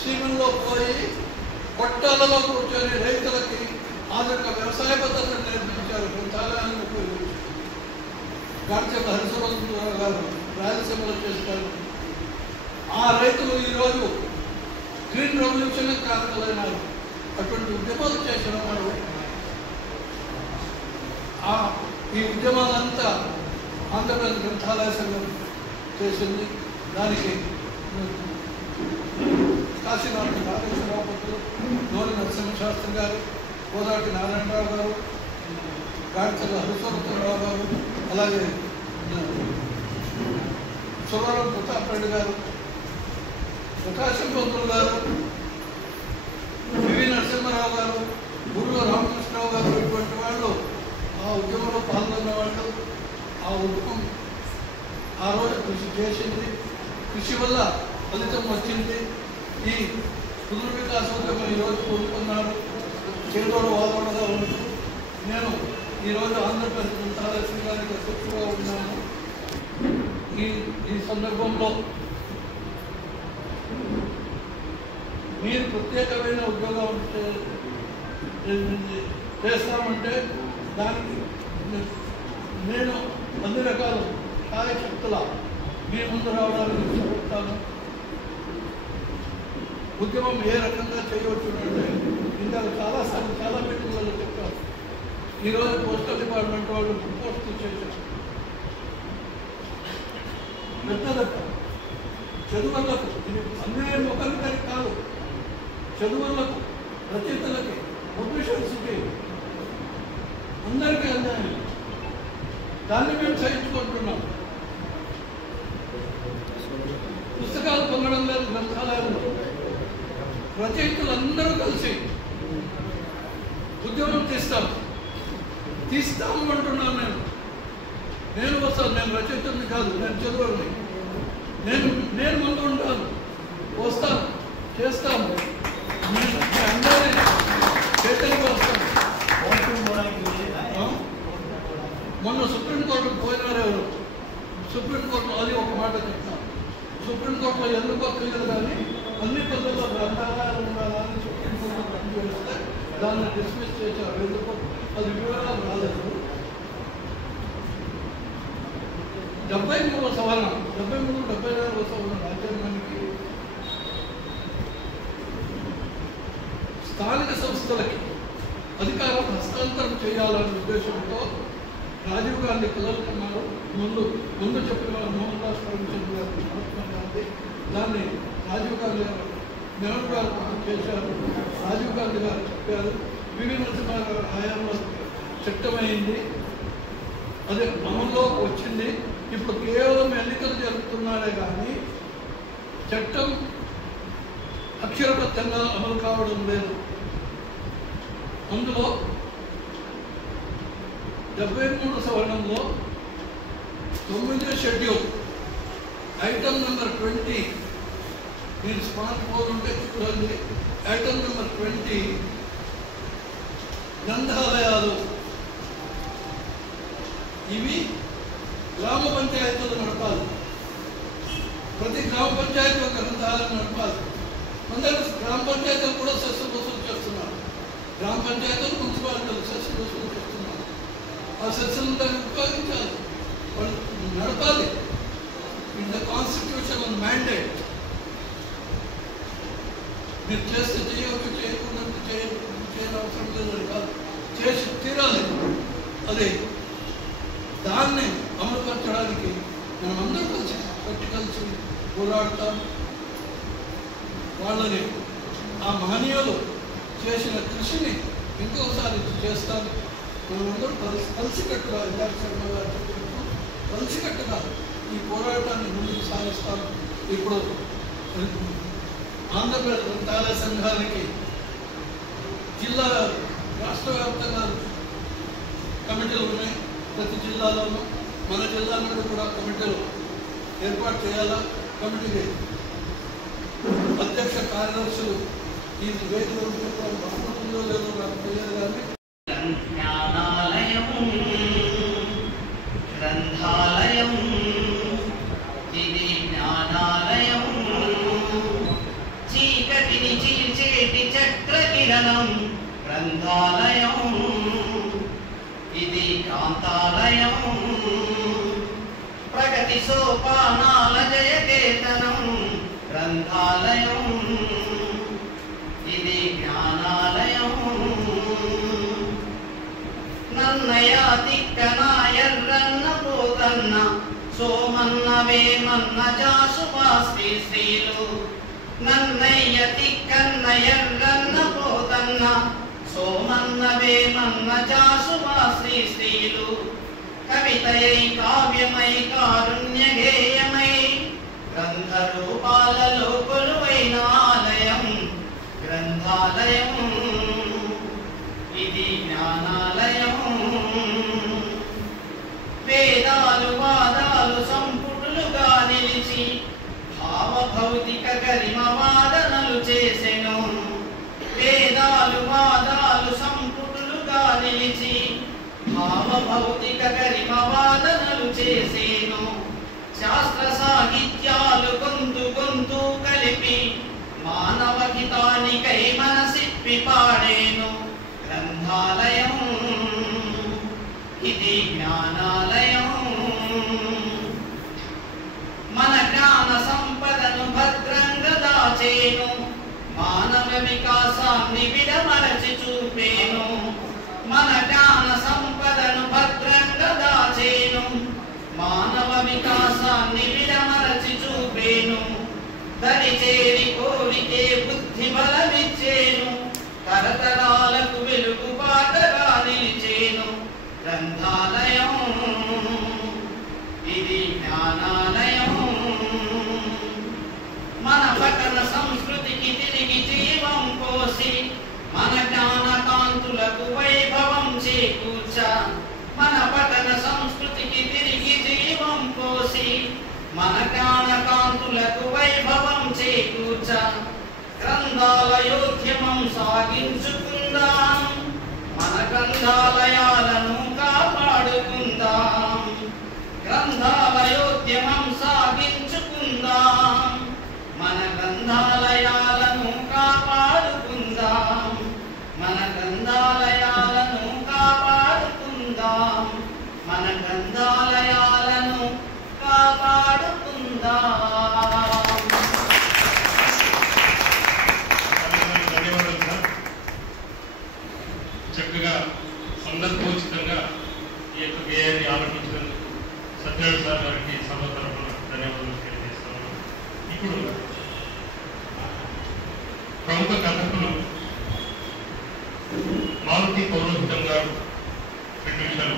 సీమంలో పోయి కొట్టాలలో కూర్చొని రైతులకి ఆధునిక వ్యవసాయ పద్ధతులు నేర్పించారు. గ్రంథాలయాన్ని ఉపయోగించి గాడ్చల హరిశ్వరరావు గారు రాయలసీమలో చేస్తారు. ఆ రైతులు ఈరోజు గ్రీన్ రెవల్యూషన్ కారణాలైనారు. అటువంటి ఉద్యమాలు చేసిన వారు. ఈ ఉద్యమాలంతా ఆంధ్రప్రదేశ్ గ్రంథాలయ సంఘం చేసింది. దానికి కాశీనాథ్ నాగేశ్వరరావు పత్రులు, నోరి నరసింహశాస్త్రి గారు, కోదాటి నారాయణరావు గారు, గాడ్చల హరిశ్వరరావు గారు, అలాగే సురవరం ప్రతాప్ రెడ్డి గారు, ప్రకాశం పంతులు గారు, పివి నరసింహారావు గారు, గురువు రామకృష్ణరావు గారు, ఇటువంటి వాళ్ళు ఆ ఉద్యమంలో పాల్గొన్న వాళ్ళు. ఆ ఉద్యమం ఆ రోజు కృషి చేసింది. కృషి వల్ల ఫలితం వచ్చింది. ఈ పునర్ వికాస ఉద్యమం ఈరోజు కోరుకున్నారు. చేదోడు వాదోడుగా ఉంటూ నేను ఈరోజు ఆంధ్రప్రదేశ్ గ్రంథాలయ సంఘానికి అధ్యక్షుడుగా ఉన్నాను. ఈ సందర్భంలో మీరు ప్రత్యేకమైన ఉద్యోగం చేస్తామంటే దానికి నేను అన్ని రకాల సహాయశక్తుల మీ ముందు రావడానికి ఇష్టపడతాను. ఉద్యమం ఏ రకంగా చేయవచ్చు అంటే ఇందాక చాలాసార్లు చాలా మీటింగ్లలో చెప్పారు. ఈరోజు పోస్టల్ డిపార్ట్మెంట్ వాళ్ళు పోస్టులు చేశారు. పెద్దదట చదువులకు ఇది అన్యాయం ఒకరికని కాదు. చదువులకు, రచయితలకి, పబ్లిషర్స్కి అందరికీ అన్యాయం. దాన్ని మేము సహించుకుంటున్నాం. పుస్తకాలు పొందడం లేదు గ్రంథాలయంలో. రచయితలు అందరూ కలిసి ఉద్యమం తీస్తాము అంటున్నాను. నేను వస్తాను. నేను రచయితని కాదు, నేను చదువుని. నేను ముందు ఉంటాను, వస్తాను, చేస్తాను. అందరినీ చేతనికి వస్తాను. మొన్న సుప్రీంకోర్టుకు పోయినారు ఎవరు? సుప్రీంకోర్టులో అది ఒక మాట చెప్తాను. సుప్రీంకోర్టులో ఎందుకు క్లియర్ కానీ అన్ని పద్ధతుల్లో గ్రంథాలయాలు ఉండాలా అని సుప్రీంకోర్టులో పనిచేస్తే దాన్ని డిస్మిస్ చేశారు. ఎందుకు? అది వివరాలు రాలేదు. 73వ సవరణ, 74వ సవరణ రాజ్యాంగానికి స్థానిక సంస్థలకి అధికారం హస్తాంతరం చేయాలనే ఉద్దేశంతో రాజీవ్ గాంధీ కలలుకున్నారు. ముందు చెప్పిన మోహన్ దాస్ కరమ్చంద్ గారు, మహాత్మా గాంధీ దాన్ని రాజీవ్ గాంధీ గారు నెహ్రూ గారు చేశారు. రాజీవ్ గాంధీ గారు చెప్పారు. పివి నరసింహారావు గారు హయాంలో చట్టమైంది. అది అమల్లోకి వచ్చింది. ఇప్పుడు కేవలం ఎన్నికలు జరుగుతున్నారే కానీ చట్టం అక్షరబద్ధంగా అమలు కావడం లేదు. అందులో 73 సవరణంలో 9వ షెడ్యూల్ ఐటమ్ నెంబర్ 20 మీరు స్మార్ట్ ఫోన్ ఉంటే చూడండి. ఐటమ్ నెంబర్ 20 గ్రంథాలయాలు ఇవి గ్రామ పంచాయతీలు నడపాలి. ప్రతి గ్రామ పంచాయతీ ఒక గ్రంథాలయం నడపాలి. అందరూ గ్రామ పంచాయతీలు కూడా సెస్సులు వసూలు చేస్తున్నారు. గ్రామ పంచాయతీలు, మున్సిపాలిటీలు సెస్సులు వసూలు చేస్తున్నారు. ఆ సెస్సులను దాన్ని ఉపయోగించాలి, వాళ్ళు నడపాలి. In the constitutional mandate. మీరు చేస్తే చేయవచ్చు, చేయకుండా చేయని అవసరం లేదు కాదు, చేసి తీరాలి. అదే దాన్ని అమలుపరచడానికి మనం అందరూ కలిసి పోరాడతాం. వాళ్ళని ఆ మహనీయులు చేసిన కృషిని ఇంకోసారి చేస్తాం. మనమందరూ కలిసికట్టుగా కలిసికట్టుగా ఈ పోరాటాన్ని ముందుకు సాగిస్తాం. ఇప్పుడు ఆంధ్రప్రదేశ్ గ్రంథాలయ సంఘానికి జిల్లా రాష్ట్ర వ్యాప్తంగా కమిటీలు ఉన్నాయి. ప్రతి జిల్లాలోనూ మన జిల్లా నుండి కూడా కమిటీలు ఏర్పాటు చేయాలా. కమిటీకి అధ్యక్ష కార్యదర్శులు ఈ వేదికలో బాగుంటుందో లేదో నాకు తెలియదు కానీ నికేతనం గ్రంథాలయం ఇది కాంతాలయం ప్రగతి సోపానాల జయకేతనం గ్రంథాలయం ఇది జ్ఞానాలయం నన్నయ తిక్కన ఎర్రన్న పోతన్న సోమన్న వేమన్న జాసువాస్తి శ్రీలు నన్నయ్య తిక్కన్న ఎర్రన్న పోతన్న సోమన్న వేమన్న జాసువాస్తి శ్రీలు కవితయై కావ్యమై కారుణ్య గేయమై గ్రంథ రూపాలలో కొలువైన ఆలయం గ్రంథాలయం ఇది జ్ఞానాలయం వేదాలు వాదాలు సంపుటులుగా నిలిచి భావభౌతిక గరిమ వాదనలు చేసెను వేదాలు వాదాలు సంపుటులుగా నిలిచి భావభౌతిక గరిమ వాదనలు చేసేను శాస్త్ర సాహిత్యాలు గొంతు గొంతు కలిపి మానవ హితానికై మనసిప్పి పాడేను గ్రంథాలయం ఇది జ్ఞానాలయం మన జ్ఞాన సంపదను భద్రంగా దాచేను మానవ వికాసాన్ని విడమరచి చూపేను మన జ్ఞాన సంపదను భద్రంగా దాచేను మానవ వికాసాన్ని విడమరచి చూపేను దరిచేరి కోరికే బుద్ధి బలమిచ్చేను తరతరాలకు వెలుగు బాటగా నిలిచేను గ్రంథాలయం ఇది జ్ఞానాలయం మన పఠన సంస్కృతికి తిరిగి జీవం పోసి మన జ్ఞాన కాంతులకు వైభవం చేకూర్చ మన పఠన సంస్కృతికి తిరిగి జీవం పోసి మన జ్ఞాన కాంతులకు వైభవం చేకూర్చ గ్రంథాలయోద్యమం సాగించుకుందాం మన గ్రంథాలయాలను కాపాడుకుందాం గ్రంథాలయోద్యమం సాగించుకుందాం మన గ్రంథాలయాలను కాపాడుకుందాం మన గ్రంథాలయాలను కాపాడుకుందాం మన గ్రంథాలయాలను కాపాడుకుందాం. చక్కగా సందర్భోచితంగా ఈ యొక్క గేయాన్ని ఆలపించినందుకు సత్యనారాయణ సార్ గారికి సభ తరఫున ధన్యవాదాలు తెలియజేస్తున్నాను. ఇప్పుడు ప్రముఖ కథకులు మారుతి పౌరోహితం గారు 2 నిమిషాలు